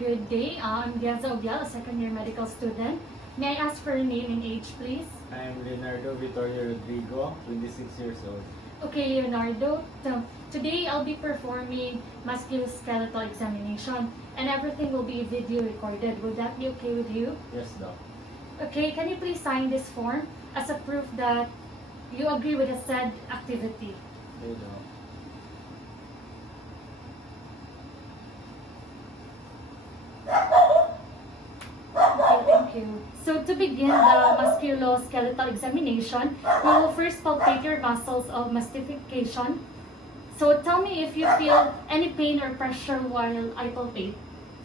good day. I'm Diaza Obial, a second-year medical student. May I ask for your name and age, please? I'm Leonardo Vittorio Rodrigo, 26 years old. Okay, Leonardo. So, today I'll be performing musculoskeletal examination, and everything will be video recorded. Would that be okay with you? Yes, Doc. Okay, can you please sign this form as a proof that you agree with the said activity? Okay, Doc. Okay, thank you. So to begin the musculoskeletal examination, we will first palpate your muscles of mastification. So tell me if you feel any pain or pressure while I palpate.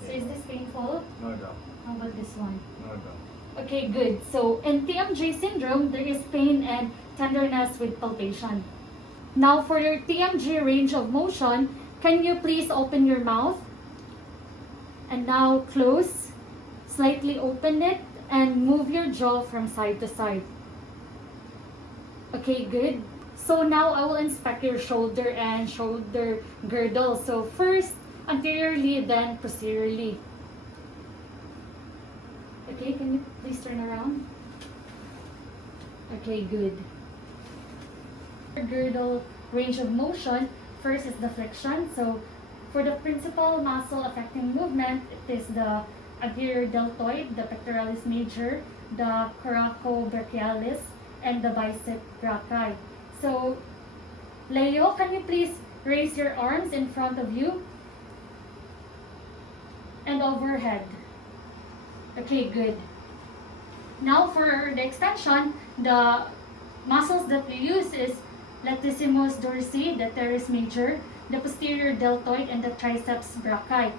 So is this painful? No, Doc. How about this one? No, Doc. Okay, good. So in TMJ syndrome, there is pain and tenderness with palpation. Now for your TMJ range of motion, can you please open your mouth? And now close, slightly open it, and move your jaw from side to side. Okay, good. So now I will inspect your shoulder and shoulder girdle. So first anteriorly, then posteriorly. Okay, can you please turn around? Okay, good. Girdle range of motion, first is the flexion. So for the principal muscle affecting movement, it is the anterior deltoid, the pectoralis major, the coracobrachialis, and the bicep brachii. So, Leo, can you please raise your arms in front of you and overhead? Okay, good. Now for the extension, the muscles that we use is latissimus dorsi, the teres major, the posterior deltoid, and the triceps brachii.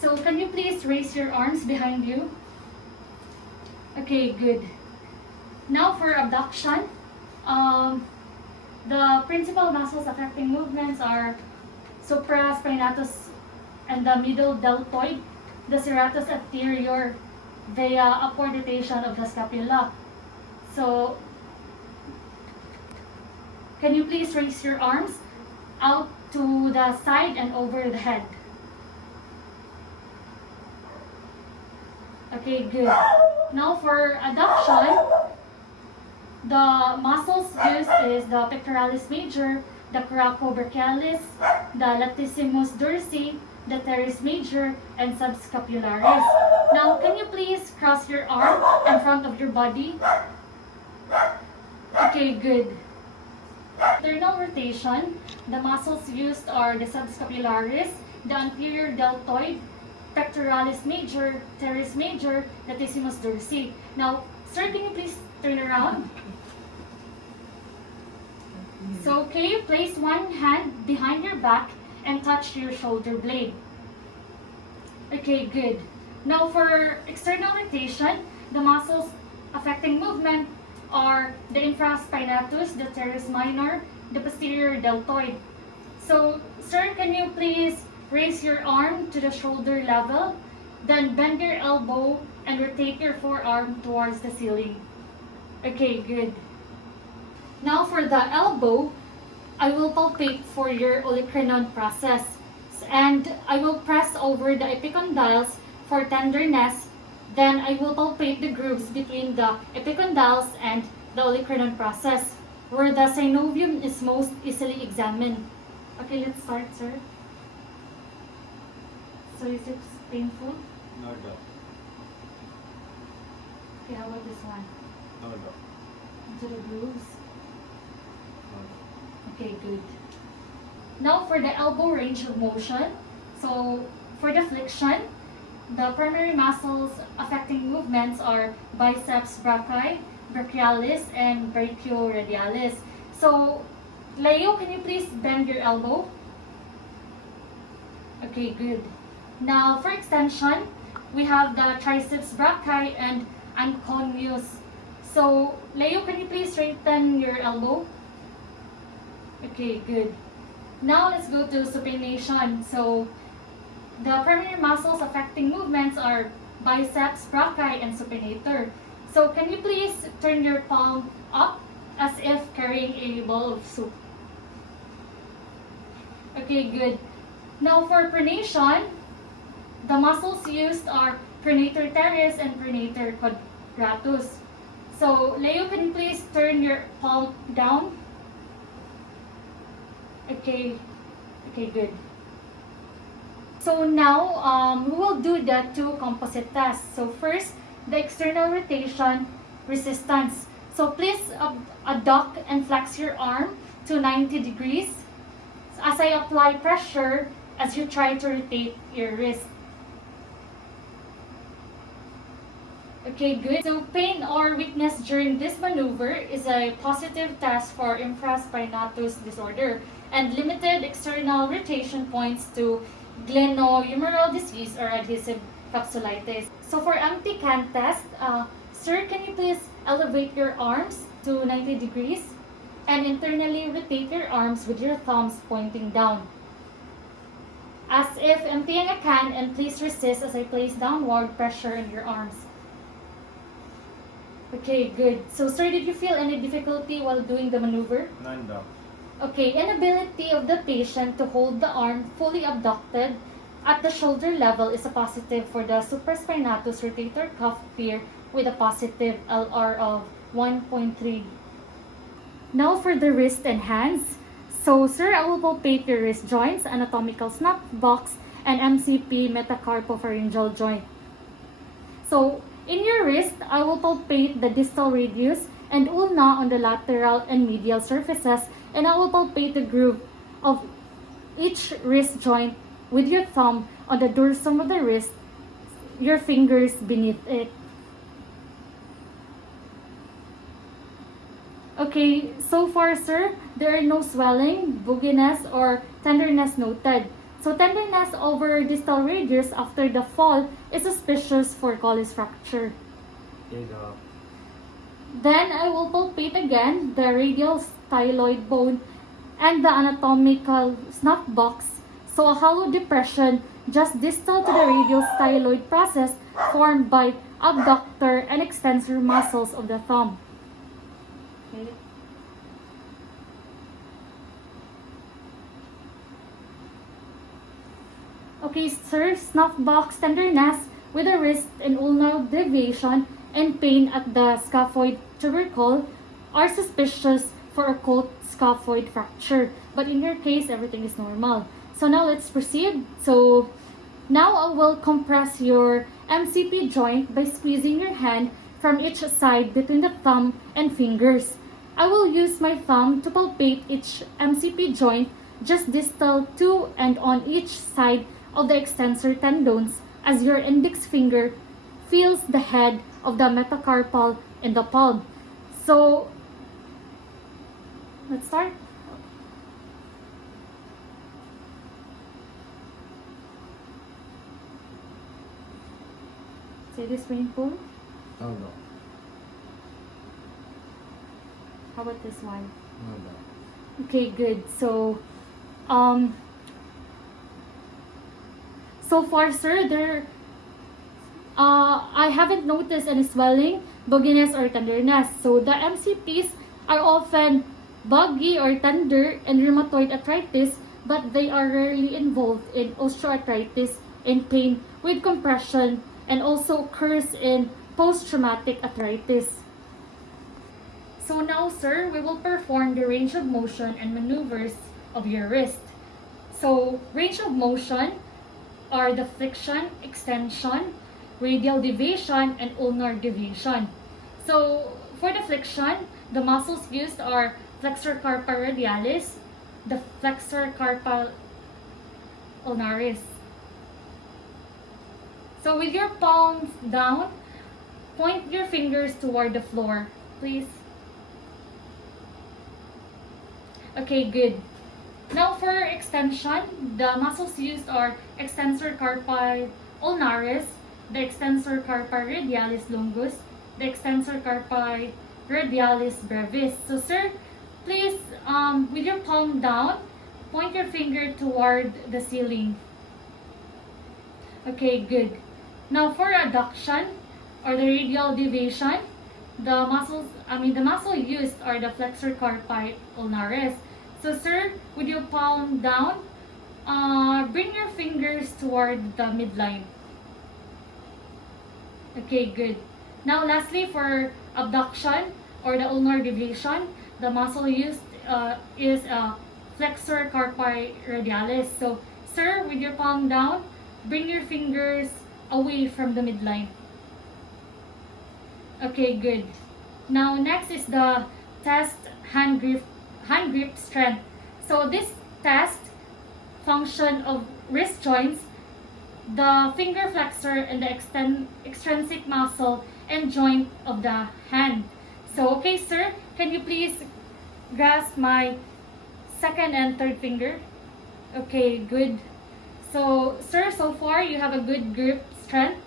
So can you please raise your arms behind you? Okay, good. Now for abduction, the principal muscles affecting movements are supraspinatus and the middle deltoid, the serratus anterior via upward rotation of the scapula. So can you please raise your arms out to the side and over the head? Okay, good. Now for adduction, the muscles used is the pectoralis major, the coracobrachialis, the latissimus dorsi, the teres major, and subscapularis. Now, can you please cross your arm in front of your body? Okay, good. Internal rotation, the muscles used are the subscapularis, the anterior deltoid, pectoralis major, teres major, latissimus dorsi. Now, sir, can you please turn around? So, can you place one hand behind your back and touch your shoulder blade? Okay, good. Now, for external rotation, the muscles affecting movement are the infraspinatus, the teres minor, the posterior deltoid. So, sir, can you please raise your arm to the shoulder level, then bend your elbow and rotate your forearm towards the ceiling. Okay, good. Now for the elbow, I will palpate for your olecranon process, and I will press over the epicondyles for tenderness. Then I will palpate the grooves between the epicondyles and the olecranon process, where the synovium is most easily examined. Okay, let's start, sir. So is it painful? No, Doc. Okay, how about this one? No, Doc. Into the grooves. No, Doc. Okay, good. Now for the elbow range of motion. So for the flexion, the primary muscles affecting movements are biceps brachii, brachialis, and brachioradialis. So Leo, can you please bend your elbow? Okay, good. Now for extension, we have the triceps brachii and anconeus. So Leo, can you please straighten your elbow? Okay, good. Now let's go to supination. So the primary muscles affecting movements are biceps brachii and supinator. So can you please turn your palm up as if carrying a bowl of soup? Okay, good. Now for pronation, The muscles used are pronator teres and pronator quadratus. So, Leo, can you please turn your palm down? Okay, good. So now, we will do the two composite tests. So first, the external rotation resistance. So please adduct and flex your arm to 90 degrees as I apply pressure as you try to rotate your wrist. Okay, good. So pain or weakness during this maneuver is a positive test for infraspinatus disorder, and limited external rotation points to glenohumeral disease or adhesive capsulitis. So for empty can test, sir, can you please elevate your arms to 90 degrees and internally rotate your arms with your thumbs pointing down, as if emptying a can, and please resist as I place downward pressure on your arms. Okay, good. So sir, did you feel any difficulty while doing the maneuver? None, Doc. Okay, inability of the patient to hold the arm fully abducted at the shoulder level is a positive for the supraspinatus rotator cuff pair with a positive LR of 1.3. Now for the wrist and hands. So sir, I will palpate your wrist joints, anatomical snap box, and MCP metacarpopharyngeal joint. So in your wrist, I will palpate the distal radius and ulna on the lateral and medial surfaces, and I will palpate the groove of each wrist joint with your thumb on the dorsum of the wrist, your fingers beneath it. Okay, so far sir, there are no swelling, booginess, or tenderness noted. So tenderness over distal radius after the fall is suspicious for Colles fracture. Okay, Doc. Then I will palpate again the radial styloid bone and the anatomical snap box. So a hollow depression just distal to the radial styloid process formed by abductor and extensor muscles of the thumb. Okay. Okay, sir, snuff box tenderness with a wrist and ulnar deviation and pain at the scaphoid tubercle are suspicious for occult scaphoid fracture. But in your case, everything is normal. So now let's proceed. So now I will compress your MCP joint by squeezing your hand from each side between the thumb and fingers. I will use my thumb to palpate each MCP joint just distal to and on each side of the extensor tendons as your index finger feels the head of the metacarpal in the palm. So let's start. See this painful? Oh, no. How about this one? No, Doc. Okay, good. So so far, sir, I haven't noticed any swelling, bugginess, or tenderness. So the MCPs are often buggy or tender in rheumatoid arthritis, but they are rarely involved in osteoarthritis and pain with compression, and also occurs in post-traumatic arthritis. So now, sir, we will perform the range of motion and maneuvers of your wrist. So range of motion are the flexion, extension, radial deviation, and ulnar deviation. So for the flexion, the muscles used are flexor carpi radialis, the flexor carpi ulnaris. So with your palms down, point your fingers toward the floor, please. Okay, good. Now for extension, the muscles used are extensor carpi ulnaris, the extensor carpi radialis longus, the extensor carpi radialis brevis. So sir, please, with your palm down, point your finger toward the ceiling. Okay, good. Now for adduction or the radial deviation, the muscle used are the flexor carpi ulnaris. So sir, with your palm down, bring your finger fingers toward the midline. Okay, good. Now lastly, for abduction or the ulnar deviation, the muscle used is flexor carpi radialis. So, sir, with your palm down, bring your fingers away from the midline. Okay, good. Now next is the test hand grip strength. So this test function of wrist joints, the finger flexor and the extrinsic muscle and joint of the hand. So okay, sir, can you please grasp my second and third finger? Okay, good. So sir, so far you have a good grip strength,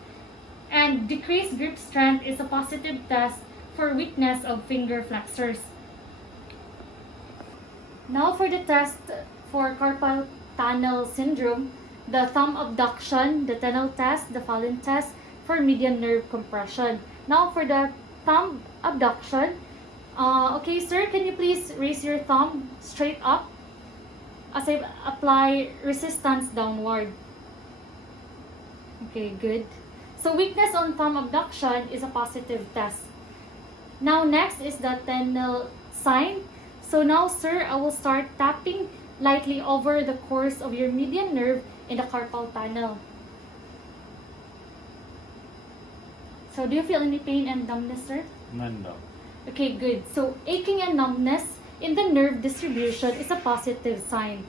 and decreased grip strength is a positive test for weakness of finger flexors. Now for the test for carpal tunnel syndrome, the thumb abduction, the tunnel test, the Fallon test for median nerve compression. Now for the thumb abduction, okay sir, can you please raise your thumb straight up as I apply resistance downward? Okay, good. So weakness on thumb abduction is a positive test. Now next is the Tennel sign. So now sir, I will start tapping lightly over the course of your median nerve in the carpal tunnel. So do you feel any pain and numbness, sir? None, Doc. Okay, good. So aching and numbness in the nerve distribution is a positive sign.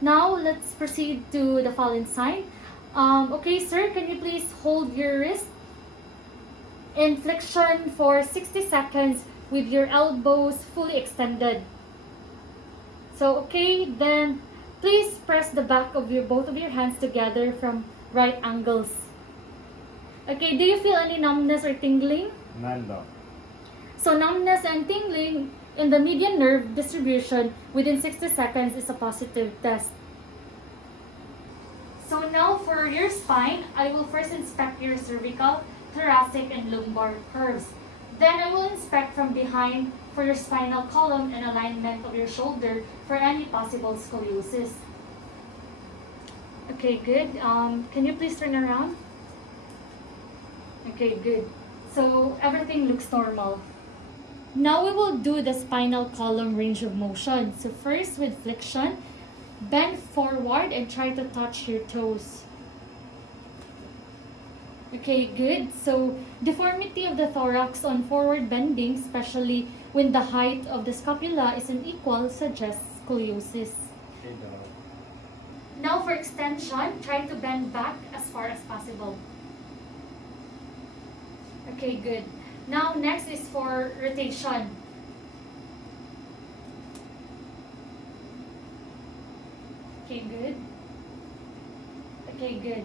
Now let's proceed to the Fallon sign. Okay sir, can you please hold your wrist in flexion for 60 seconds with your elbows fully extended. So okay, then please press the back of both of your hands together from right angles. Okay, do you feel any numbness or tingling? None, Doc. So numbness and tingling in the median nerve distribution within 60 seconds is a positive test. So now for your spine, I will first inspect your cervical, thoracic, and lumbar curves. Then I will inspect from behind for your spinal column and alignment of your shoulder for any possible scoliosis. Okay, good. Can you please turn around? Okay, good. So everything looks normal. Now we will do the spinal column range of motion. So first with flexion, bend forward and try to touch your toes. Okay, good. So deformity of the thorax on forward bending, especially when the height of the scapula is unequal, suggests scoliosis. Okay, Doc. Now for extension, try to bend back as far as possible. Okay, good. Now next is for rotation. Okay, good. Okay, good.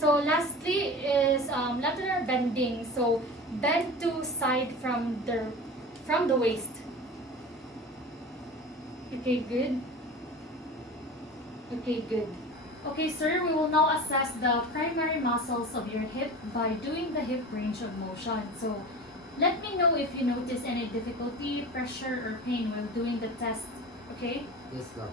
So lastly is lateral bending. So bend to side from the waist. Okay, good. Okay, good. Okay, sir, we will now assess the primary muscles of your hip by doing the hip range of motion. So let me know if you notice any difficulty, pressure, or pain while doing the test. Okay? Yes, Doc.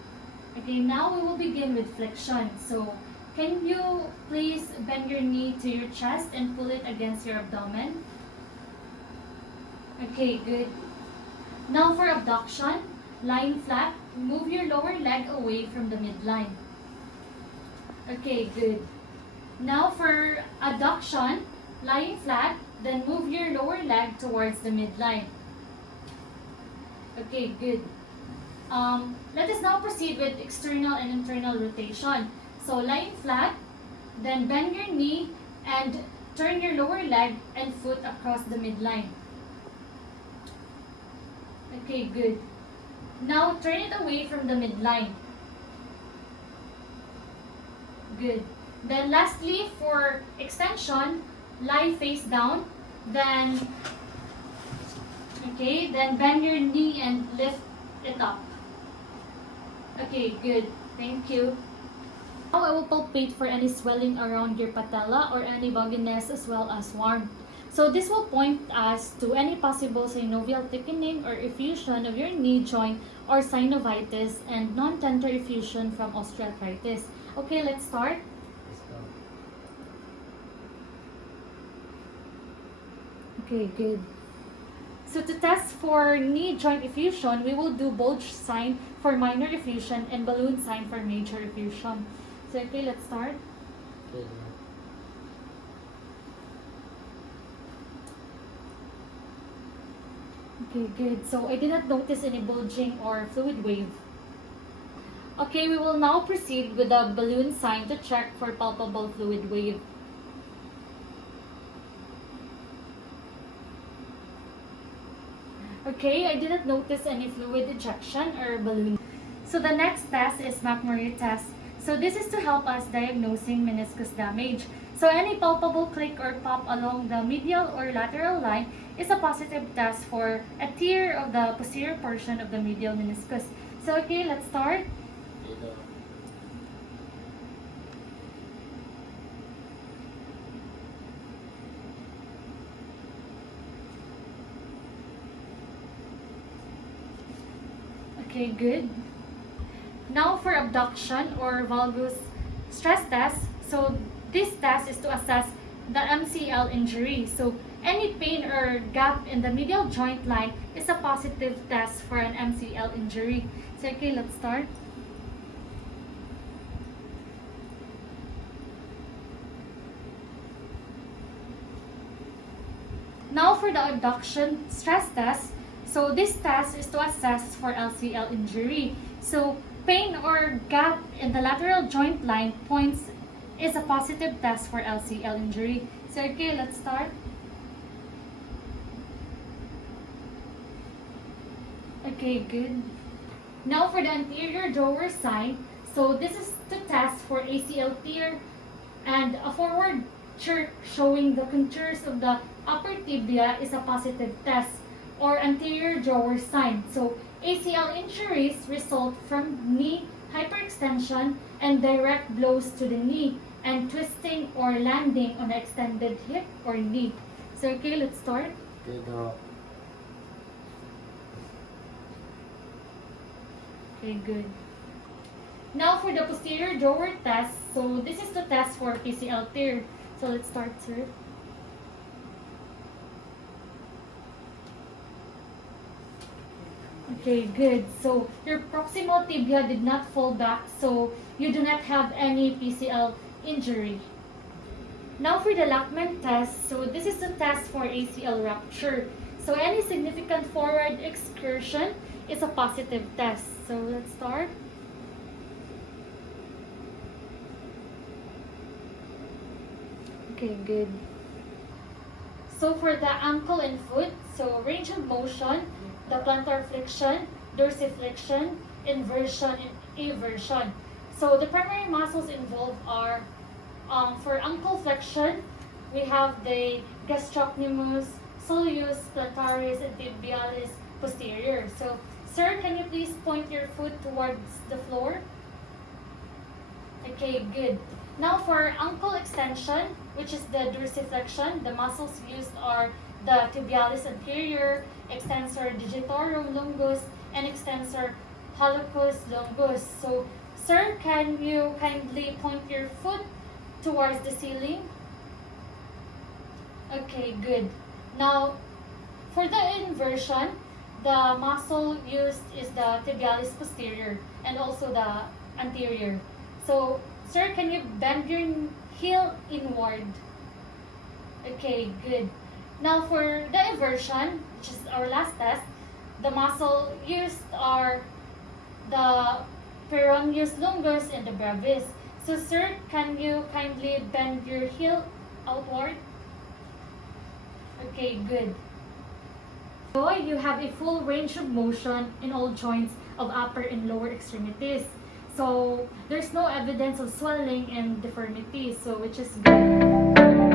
Okay, now we will begin with flexion. So can you please bend your knee to your chest and pull it against your abdomen? Okay, good. Now for abduction, lying flat, move your lower leg away from the midline. Okay, good. Now for adduction, lying flat, then move your lower leg towards the midline. Okay, good. Let us now proceed with external and internal rotation. So lying flat, then bend your knee and turn your lower leg and foot across the midline. Okay, good. Now turn it away from the midline. Good. Then lastly, for extension, lie face down. Then bend your knee and lift it up. Okay, good. Thank you. Now I will palpate for any swelling around your patella or any bugginess as well as warmth. So this will point us to any possible synovial thickening or effusion of your knee joint or synovitis and non-tender effusion from osteoarthritis. Okay, let's start. Okay, good. So to test for knee joint effusion, we will do bulge sign for minor effusion and balloon sign for major effusion. So okay, let's start. Okay. Okay, good. So I did not notice any bulging or fluid wave. Okay, we will now proceed with the balloon sign to check for palpable fluid wave. Okay, I didn't notice any fluid ejection or balloon. So the next test is McMurray test. So this is to help us diagnosing meniscus damage. So any palpable click or pop along the medial or lateral line is a positive test for a tear of the posterior portion of the medial meniscus. So okay, let's start. Dito. Okay, good. Now for abduction or valgus stress test. So this test is to assess the MCL injury. So any pain or gap in the medial joint line is a positive test for an MCL injury. So okay, let's start. Now for the abduction stress test. So this test is to assess for LCL injury. So pain or gap in the lateral joint line points is a positive test for LCL injury. So okay, let's start. Okay, good. Now for the anterior drawer sign. So this is to test for ACL tear and a forward jerk showing the contours of the upper tibia is a positive test or anterior drawer sign. So ACL injuries result from knee hyperextension and direct blows to the knee and twisting or landing on an extended hip or knee. So okay, let's start. Dito. Okay, good. Now for the posterior drawer test. So this is to test for PCL tear. So let's start, sir. Okay, good. So your proximal tibia did not fall back, so you do not have any PCL injury. Now for the Lachman test. So this is to test for ACL rupture. So any significant forward excursion is a positive test. So let's start. Okay, good. So for the ankle and foot, so range of motion, the plantar flexion, dorsiflexion, inversion, and eversion. So the primary muscles involved are, for ankle flexion, we have the gastrocnemius, soleus, plantaris, and tibialis posterior. So, sir, can you please point your foot towards the floor? Okay, good. Now for ankle extension, which is the dorsiflexion, the muscles used are the tibialis anterior, extensor digitorum longus, and extensor hallucis longus. So, sir, can you kindly point your foot towards the ceiling? Okay, good. Now, for the inversion, the muscle used is the tibialis posterior and also the anterior. So, sir, can you bend your heel inward? Okay, good. Now for the inversion, which is our last test, the muscle used are the peroneus longus and the brevis. So, sir, can you kindly bend your heel outward? Okay, good. So, you have a full range of motion in all joints of upper and lower extremities. So, there's no evidence of swelling and deformity, so which is good.